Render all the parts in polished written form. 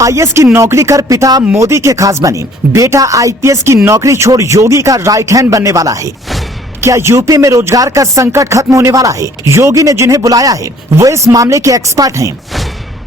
IAS की नौकरी कर पिता मोदी के खास बने, बेटा आईपीएस की नौकरी छोड़ योगी का राइट हैंड बनने वाला है। क्या यूपी में रोजगार का संकट खत्म होने वाला है? योगी ने जिन्हें बुलाया है वो इस मामले के एक्सपर्ट हैं।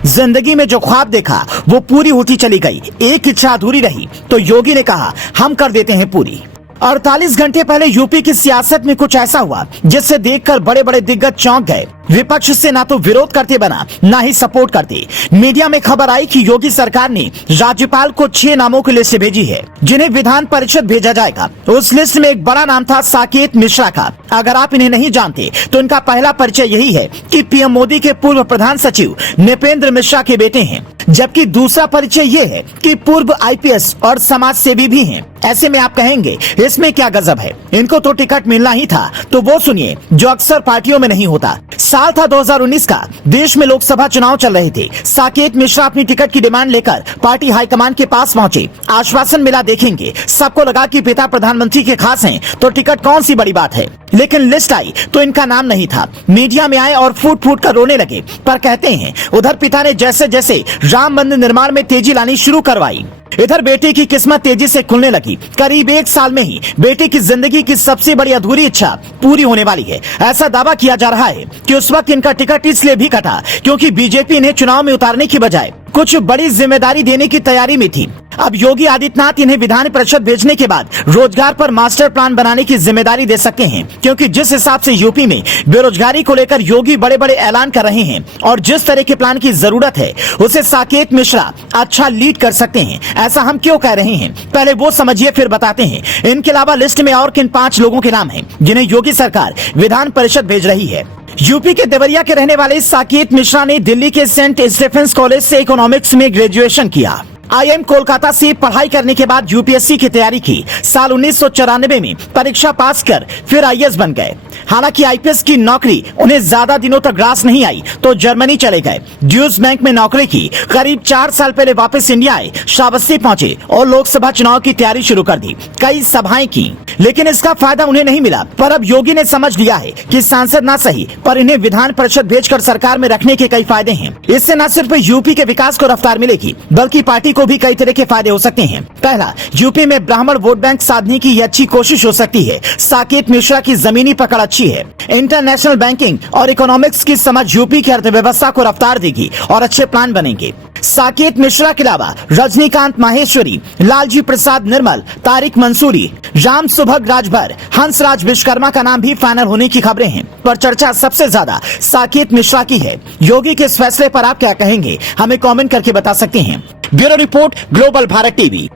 जिंदगी में जो ख्वाब देखा वो पूरी होती चली गई, एक इच्छा अधूरी रही तो योगी ने कहा हम कर देते हैं पूरी। 48 घंटे पहले यूपी की सियासत में कुछ ऐसा हुआ जिससे देखकर बड़े बड़े दिग्गज चौंक गए। विपक्ष से ना तो विरोध करते बना ना ही सपोर्ट करते। मीडिया में खबर आई कि योगी सरकार ने राज्यपाल को 6 नामों की लिस्ट भेजी है जिन्हें विधान परिषद भेजा जाएगा। उस लिस्ट में एक बड़ा नाम था साकेत मिश्रा का। अगर आप इन्हें नहीं जानते तो इनका पहला परिचय यही है कि पीएम मोदी के पूर्व प्रधान सचिव नृपेंद्र मिश्रा के बेटे हैं, जबकि दूसरा परिचय ये है कि पूर्व आईपीएस और समाज सेवी भी हैं। ऐसे में आप कहेंगे इसमें क्या गजब है, इनको तो टिकट मिलना ही था। तो वो सुनिए जो अक्सर पार्टियों में नहीं होता। साल था 2019 का, देश में लोकसभा चुनाव चल रहे थे। साकेत मिश्रा अपनी टिकट की डिमांड लेकर पार्टी हाईकमान के पास पहुंचे। आश्वासन मिला देखेंगे, सबको लगा कि पिता प्रधानमंत्री के खास हैं तो टिकट कौन सी बड़ी बात है। लेकिन लिस्ट आई तो इनका नाम नहीं था। मीडिया में आए और फूट फूट कर रोने लगे। पर कहते हैं उधर पिता ने जैसे जैसे राम मंदिर निर्माण में तेजी लानी शुरू करवाई, इधर बेटे की किस्मत तेजी से खुलने लगी। करीब 1 साल में ही बेटे की जिंदगी की सबसे बड़ी अधूरी इच्छा पूरी होने वाली है। ऐसा दावा किया जा रहा है कि उस वक्त इनका टिकट इसलिए भी कटा क्योंकि बीजेपी इन्हें चुनाव में उतारने की बजाय कुछ बड़ी जिम्मेदारी देने की तैयारी में थी। अब योगी आदित्यनाथ इन्हें विधान परिषद भेजने के बाद रोजगार पर मास्टर प्लान बनाने की जिम्मेदारी दे सकते हैं, क्योंकि जिस हिसाब से यूपी में बेरोजगारी को लेकर योगी बड़े बड़े ऐलान कर रहे हैं और जिस तरह के प्लान की जरूरत है उसे साकेत मिश्रा अच्छा लीड कर सकते हैं। ऐसा हम क्यों कह रहे हैं पहले वो समझिए फिर बताते हैं। इनके अलावा लिस्ट में और किन 5 लोगों के नाम हैं जिन्हें योगी सरकार विधान परिषद भेज रही है। यूपी के देवरिया के रहने वाले साकेत मिश्रा ने दिल्ली के सेंट स्टीफेंस कॉलेज से इकोनॉमिक्स में ग्रेजुएशन किया। आईएम कोलकाता से पढ़ाई करने के बाद यूपीएससी की तैयारी की। साल 1994 में परीक्षा पास कर फिर आईएएस बन गए। हालांकि आईपीएस की नौकरी उन्हें ज्यादा दिनों तक ग्रास नहीं आई तो जर्मनी चले गए। ड्यूज बैंक में नौकरी की। करीब 4 साल पहले वापस इंडिया आए, श्रावस्ती पहुंचे और लोकसभा चुनाव की तैयारी शुरू कर दी। कई सभाएं की लेकिन इसका फायदा उन्हें नहीं मिला। पर अब योगी ने समझ लिया है कि सांसद ना सही पर इन्हें विधान परिषद भेजकर सरकार में रखने के कई फायदे हैं। इससे न सिर्फ यूपी के विकास को रफ्तार मिलेगी बल्कि पार्टी को भी कई तरह के फायदे हो सकते हैं। पहला, यूपी में ब्राह्मण वोट बैंक साधने की ये अच्छी कोशिश हो सकती है। साकेत मिश्रा की जमीनी पकड़ अच्छी है। इंटरनेशनल बैंकिंग और इकोनॉमिक्स की समझ यूपी की अर्थव्यवस्था को रफ्तार देगी और अच्छे प्लान बनेंगे। साकेत मिश्रा के अलावा रजनीकांत माहेश्वरी, लालजी प्रसाद निर्मल, तारिक मंसूरी, राम सुभग राजभर, हंसराज विश्वकर्मा का नाम भी फाइनल होने की खबरें हैं। पर चर्चा सबसे ज्यादा साकेत मिश्रा की है। योगी के इस फैसले पर आप क्या कहेंगे हमें कमेंट करके बता सकते हैं। Bureau report, global Bharat TV.